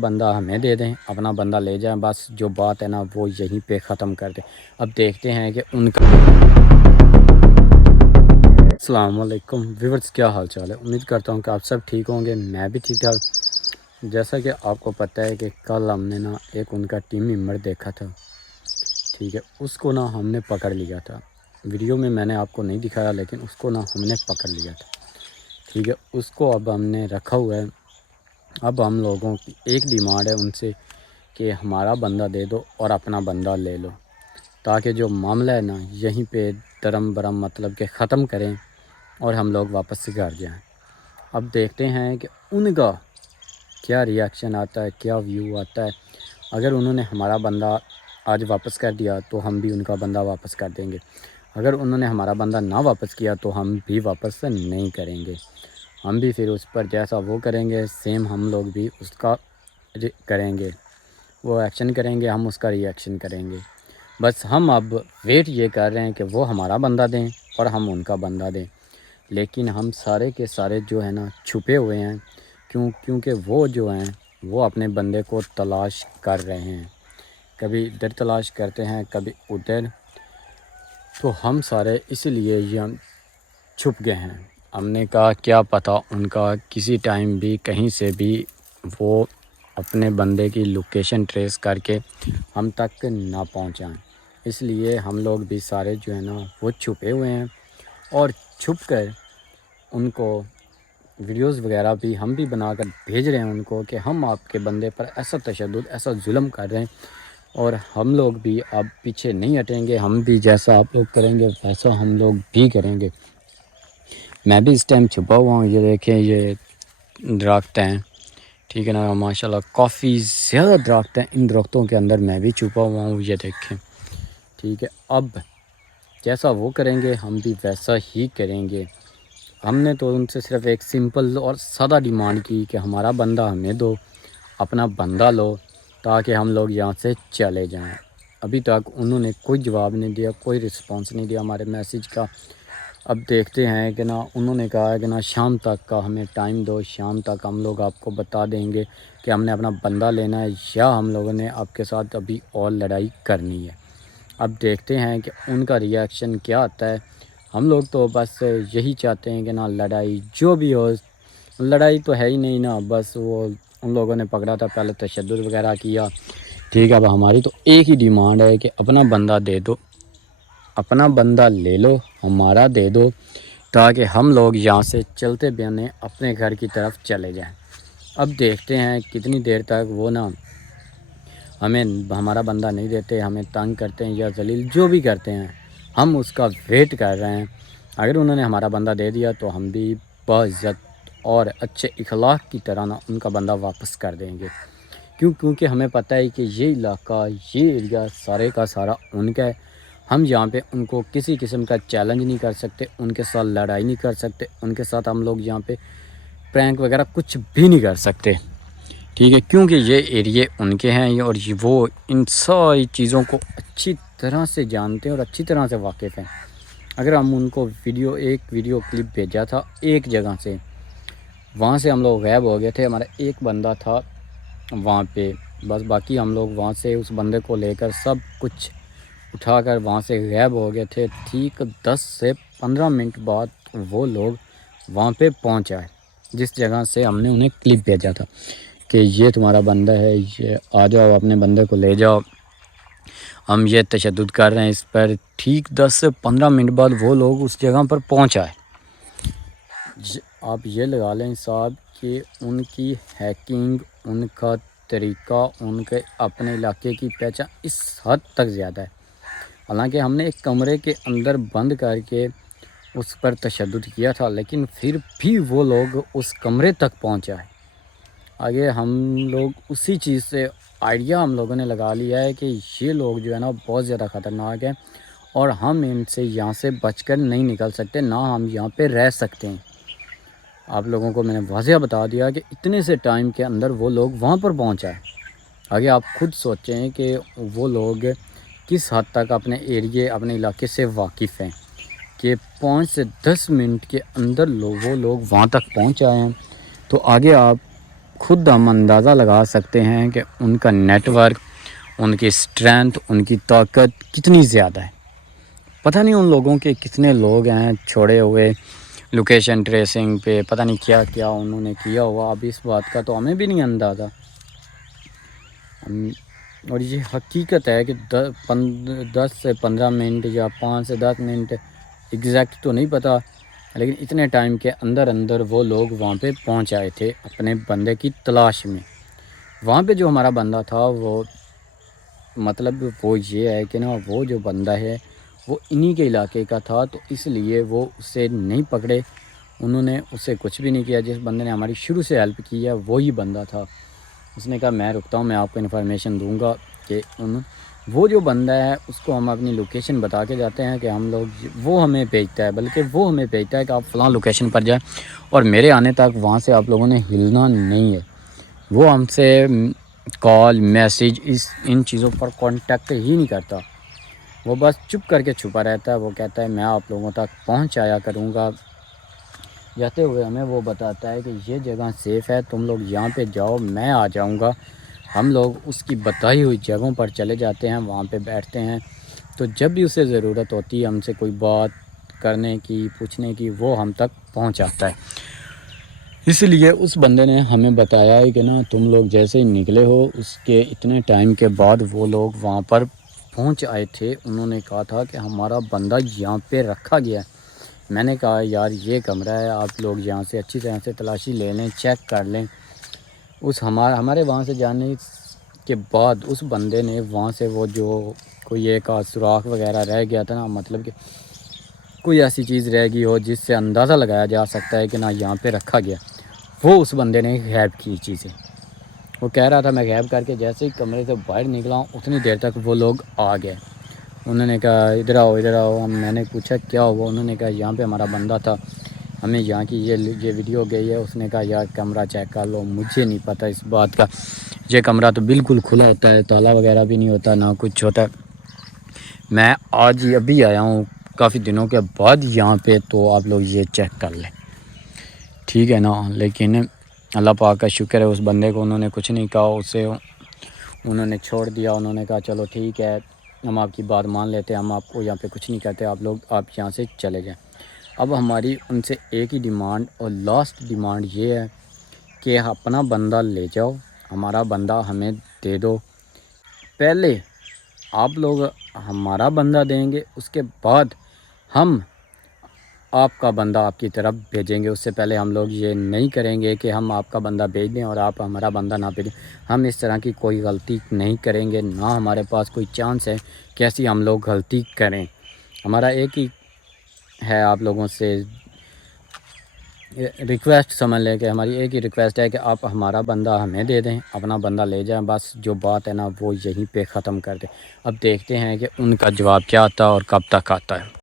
بندہ ہمیں دے دیں، اپنا بندہ لے جائیں، بس جو بات ہے نا وہ یہیں پہ ختم کر دیں۔ اب دیکھتے ہیں کہ ان کا السلام علیکم ویورز، کیا حال چال ہے؟ امید کرتا ہوں کہ آپ سب ٹھیک ہوں گے، میں بھی ٹھیک ٹھاک۔ جیسا کہ آپ کو پتہ ہے کہ کل ہم نے نا ایک ان کا ٹیم ممبر دیکھا تھا، ٹھیک ہے، اس کو نا ہم نے پکڑ لیا تھا۔ ویڈیو میں نے آپ کو نہیں دکھایا، لیکن اس کو نا ہم نے پکڑ لیا تھا، ٹھیک ہے۔ اس کو اب ہم نے رکھا ہوا ہے۔ اب ہم لوگوں کی ایک ڈیمانڈ ہے ان سے کہ ہمارا بندہ دے دو اور اپنا بندہ لے لو، تاکہ جو معاملہ ہے نا یہیں پہ درم برم مطلب کہ ختم کریں اور ہم لوگ واپس سے گھر جائیں۔ اب دیکھتے ہیں کہ ان کا کیا ری ایکشن آتا ہے، کیا ویو آتا ہے۔ اگر انہوں نے ہمارا بندہ آج واپس کر دیا تو ہم بھی ان کا بندہ واپس کر دیں گے، اگر انہوں نے ہمارا بندہ نہ واپس کیا تو ہم بھی واپس سے نہیں کریں گے۔ ہم بھی پھر اس پر جیسا وہ کریں گے سیم ہم لوگ بھی اس کا کریں گے، وہ ایکشن کریں گے، ہم اس کا ری ایکشن کریں گے۔ بس ہم اب ویٹ یہ کر رہے ہیں کہ وہ ہمارا بندہ دیں اور ہم ان کا بندہ دیں، لیکن ہم سارے کے سارے جو ہے نا چھپے ہوئے ہیں، کیونکہ وہ جو ہیں وہ اپنے بندے کو تلاش کر رہے ہیں، کبھی ادھر تلاش کرتے ہیں کبھی ادھر، تو ہم سارے اس لیے یہ چھپ گئے ہیں۔ ہم نے کہا کیا پتہ ان کا کسی ٹائم بھی کہیں سے بھی وہ اپنے بندے کی لوکیشن ٹریس کر کے ہم تک نہ پہنچائیں، اس لیے ہم لوگ بھی سارے جو ہے نا وہ چھپے ہوئے ہیں، اور چھپ کر ان کو ویڈیوز وغیرہ بھی ہم بھی بنا کر بھیج رہے ہیں ان کو کہ ہم آپ کے بندے پر ایسا تشدد ایسا ظلم کر رہے ہیں، اور ہم لوگ بھی اب پیچھے نہیں ہٹیں گے، ہم بھی جیسا آپ لوگ کریں گے ویسا ہم لوگ بھی کریں گے۔ میں بھی اس ٹائم چھپا ہوا ہوں، یہ دیکھیں یہ درخت ہیں، ٹھیک ہے نا، ماشاءاللہ کافی زیادہ درخت ہیں، ان درختوں کے اندر میں بھی چھپا ہوا ہوں، یہ دیکھیں، ٹھیک ہے۔ اب جیسا وہ کریں گے ہم بھی ویسا ہی کریں گے۔ ہم نے تو ان سے صرف ایک سمپل اور سادہ ڈیمانڈ کی کہ ہمارا بندہ ہمیں دو، اپنا بندہ لو، تاکہ ہم لوگ یہاں سے چلے جائیں۔ ابھی تک انہوں نے کوئی جواب نہیں دیا، کوئی رسپانس نہیں دیا ہمارے میسیج کا۔ اب دیکھتے ہیں کہ نا انہوں نے کہا ہے کہ نا شام تک کا ہمیں ٹائم دو، شام تک ہم لوگ آپ کو بتا دیں گے کہ ہم نے اپنا بندہ لینا ہے یا ہم لوگوں نے آپ کے ساتھ ابھی اور لڑائی کرنی ہے۔ اب دیکھتے ہیں کہ ان کا ری ایکشن کیا آتا ہے۔ ہم لوگ تو بس یہی چاہتے ہیں کہ نا لڑائی جو بھی ہو، لڑائی تو ہے ہی نہیں نا، بس وہ ان لوگوں نے پکڑا تھا، پہلے تشدد وغیرہ کیا، ٹھیک ہے۔ اب ہماری تو ایک ہی ڈیمانڈ ہے کہ اپنا بندہ دے دو، اپنا بندہ لے لو، ہمارا دے دو، تاکہ ہم لوگ یہاں سے چلتے بہانے اپنے گھر کی طرف چلے جائیں۔ اب دیکھتے ہیں کتنی دیر تک وہ نا ہمیں ہمارا بندہ نہیں دیتے، ہمیں تنگ کرتے ہیں یا ذلیل جو بھی کرتے ہیں، ہم اس کا ویٹ کر رہے ہیں۔ اگر انہوں نے ہمارا بندہ دے دیا تو ہم بھی باعزت اور اچھے اخلاق کی طرح نا ان کا بندہ واپس کر دیں گے، کیونکہ ہمیں پتہ ہے کہ یہ علاقہ یہ ایریا سارے کا سارا ان کا ہے۔ ہم یہاں پہ ان کو کسی قسم کا چیلنج نہیں کر سکتے، ان کے ساتھ لڑائی نہیں کر سکتے، ان کے ساتھ ہم لوگ یہاں پہ پرینک وغیرہ کچھ بھی نہیں کر سکتے، ٹھیک ہے، کیونکہ یہ ایریے ان کے ہیں اور وہ ان ساری چیزوں کو اچھی طرح سے جانتے ہیں اور اچھی طرح سے واقف ہیں۔ اگر ہم ان کو ایک ویڈیو کلپ بھیجا تھا ایک جگہ سے، وہاں سے ہم لوگ غائب ہو گئے تھے، ہمارا ایک بندہ تھا وہاں پہ، بس باقی ہم لوگ وہاں سے اس بندے کو لے کر سب کچھ اٹھا کر وہاں سے غائب ہو گئے تھے۔ ٹھیک 10 سے 15 منٹ بعد وہ لوگ وہاں پہ پہنچ آئے، جس جگہ سے ہم نے انہیں کلپ بھیجا تھا کہ یہ تمہارا بندہ ہے، یہ آ جاؤ، اپنے بندے کو لے جاؤ، ہم یہ تشدد کر رہے ہیں اس پر۔ ٹھیک 10 سے 15 منٹ بعد وہ لوگ اس جگہ پر پہنچ آئے۔ آپ یہ لگا لیں صاحب کہ ان کی ہیکنگ، ان کا طریقہ، ان کے اپنے علاقے کی پہچان اس حد تک زیادہ ہے۔ حالانکہ ہم نے ایک کمرے کے اندر بند کر کے اس پر تشدد کیا تھا، لیکن پھر بھی وہ لوگ اس کمرے تک پہنچ آئے۔ آگے ہم لوگ اسی چیز سے آئیڈیا ہم لوگوں نے لگا لیا ہے کہ یہ لوگ جو ہے نا بہت زیادہ خطرناک ہیں، اور ہم ان سے یہاں سے بچ کر نہیں نکل سکتے، نہ ہم یہاں پہ رہ سکتے ہیں۔ آپ لوگوں کو میں نے واضح بتا دیا کہ اتنے سے ٹائم کے اندر وہ لوگ وہاں پر پہنچا ہے۔ آگے آپ خود سوچیں کہ وہ لوگ کس حد تک اپنے ایریے اپنے علاقے سے واقف ہیں کہ 5 سے 10 منٹ کے اندر وہ لوگ وہاں تک پہنچ آئے ہیں۔ تو آگے آپ خود ہم اندازہ لگا سکتے ہیں کہ ان کا نیٹ ورک، ان کی اسٹرینتھ، ان کی طاقت کتنی زیادہ ہے۔ پتہ نہیں ان لوگوں کے کتنے لوگ ہیں چھوڑے ہوئے لوکیشن ٹریسنگ پہ، پتہ نہیں کیا کیا انہوں نے کیا ہوا، اب اس بات کا تو ہمیں بھی نہیں اندازہ۔ اور یہ حقیقت ہے کہ 10 سے 15 منٹ یا 5 سے 10 منٹ ایگزیکٹ تو نہیں پتہ، لیکن اتنے ٹائم کے اندر اندر وہ لوگ وہاں پہ پہنچ آئے تھے اپنے بندے کی تلاش میں۔ وہاں پہ جو ہمارا بندہ تھا وہ مطلب وہ یہ ہے کہ نا، وہ جو بندہ ہے وہ انہی کے علاقے کا تھا، تو اس لیے وہ اسے نہیں پکڑے، انہوں نے اسے کچھ بھی نہیں کیا۔ جس بندے نے ہماری شروع سے ہیلپ کی ہے وہی بندہ تھا، اس نے کہا میں رکتا ہوں، میں آپ کو انفارمیشن دوں گا کہ وہ جو بندہ ہے اس کو ہم اپنی لوکیشن بتا کے جاتے ہیں کہ ہم لوگ، وہ ہمیں بھیجتا ہے، بلکہ وہ ہمیں بھیجتا ہے کہ آپ فلاں لوکیشن پر جائیں، اور میرے آنے تک وہاں سے آپ لوگوں نے ہلنا نہیں ہے۔ وہ ہم سے کال، میسیج، ان چیزوں پر کانٹیکٹ ہی نہیں کرتا، وہ بس چپ کر کے چھپا رہتا ہے۔ وہ کہتا ہے میں آپ لوگوں تک پہنچایا کروں گا، جاتے ہوئے ہمیں وہ بتاتا ہے کہ یہ جگہ سیف ہے، تم لوگ یہاں پہ جاؤ، میں آ جاؤں گا۔ ہم لوگ اس کی بتائی ہوئی جگہوں پر چلے جاتے ہیں، وہاں پہ بیٹھتے ہیں، تو جب بھی اسے ضرورت ہوتی ہے ہم سے کوئی بات کرنے کی، پوچھنے کی، وہ ہم تک پہنچاتا ہے۔ اس لیے اس بندے نے ہمیں بتایا ہے کہ نا، تم لوگ جیسے ہی نکلے ہو اس کے اتنے ٹائم کے بعد وہ لوگ وہاں پر پہنچ آئے تھے۔ انہوں نے کہا تھا کہ ہمارا بندہ یہاں پہ رکھا گیا ہے۔ میں نے کہا یار یہ کمرہ ہے، آپ لوگ یہاں سے اچھی طرح سے تلاشی لے لیں، چیک کر لیں۔ ہمارے وہاں سے جانے کے بعد اس بندے نے وہاں سے وہ جو کوئی ایک سوراخ وغیرہ رہ گیا تھا نا، مطلب کہ کوئی ایسی چیز رہ گئی ہو جس سے اندازہ لگایا جا سکتا ہے کہ نا یہاں پہ رکھا گیا، وہ اس بندے نے غائب کی چیزیں۔ وہ کہہ رہا تھا میں غائب کر کے جیسے ہی کمرے سے باہر نکلا ہوں اتنی دیر تک وہ لوگ آ گئے۔ انہوں نے کہا ادھر آؤ ادھر آؤ، میں نے پوچھا کیا ہوا، انہوں نے کہا یہاں پہ ہمارا بندہ تھا، ہمیں یہاں کی یہ ویڈیو گئی ہے۔ اس نے کہا یار کمرہ چیک کر لو، مجھے نہیں پتہ اس بات کا، یہ کمرہ تو بالکل کھلا ہوتا ہے، تالا وغیرہ بھی نہیں ہوتا، نہ کچھ ہوتا ہے۔ میں آج ابھی آیا ہوں کافی دنوں کے بعد یہاں پہ، تو آپ لوگ یہ چیک کر لیں، ٹھیک ہے نا۔ لیکن اللہ پاک کا شکر ہے اس بندے کو انہوں نے کچھ نہیں کہا، اسے انہوں نے چھوڑ دیا۔ انہوں نے کہا چلو ٹھیک ہے، ہم آپ کی بات مان لیتے ہیں، ہم آپ کو یہاں پہ کچھ نہیں کہتے، آپ یہاں سے چلے جائیں۔ اب ہماری ان سے ایک ہی ڈیمانڈ اور لاسٹ ڈیمانڈ یہ ہے کہ اپنا بندہ لے جاؤ، ہمارا بندہ ہمیں دے دو۔ پہلے آپ لوگ ہمارا بندہ دیں گے، اس کے بعد ہم آپ کا بندہ آپ کی طرف بھیجیں گے۔ اس سے پہلے ہم لوگ یہ نہیں کریں گے کہ ہم آپ کا بندہ بھیج دیں اور آپ ہمارا بندہ نہ بھیجیں۔ ہم اس طرح کی کوئی غلطی نہیں کریں گے، نہ ہمارے پاس کوئی چانس ہے کہ ایسی ہم لوگ غلطی کریں۔ ہمارا ایک ہی ہے آپ لوگوں سے ریکویسٹ، سمجھ لیں کہ ہماری ایک ہی ریکویسٹ ہے کہ آپ ہمارا بندہ ہمیں دے دیں، اپنا بندہ لے جائیں، بس جو بات ہے نا وہ یہیں پہ ختم کر دیں۔ اب دیکھتے ہیں کہ ان کا جواب کیا آتا ہے اور کب تک آتا ہے۔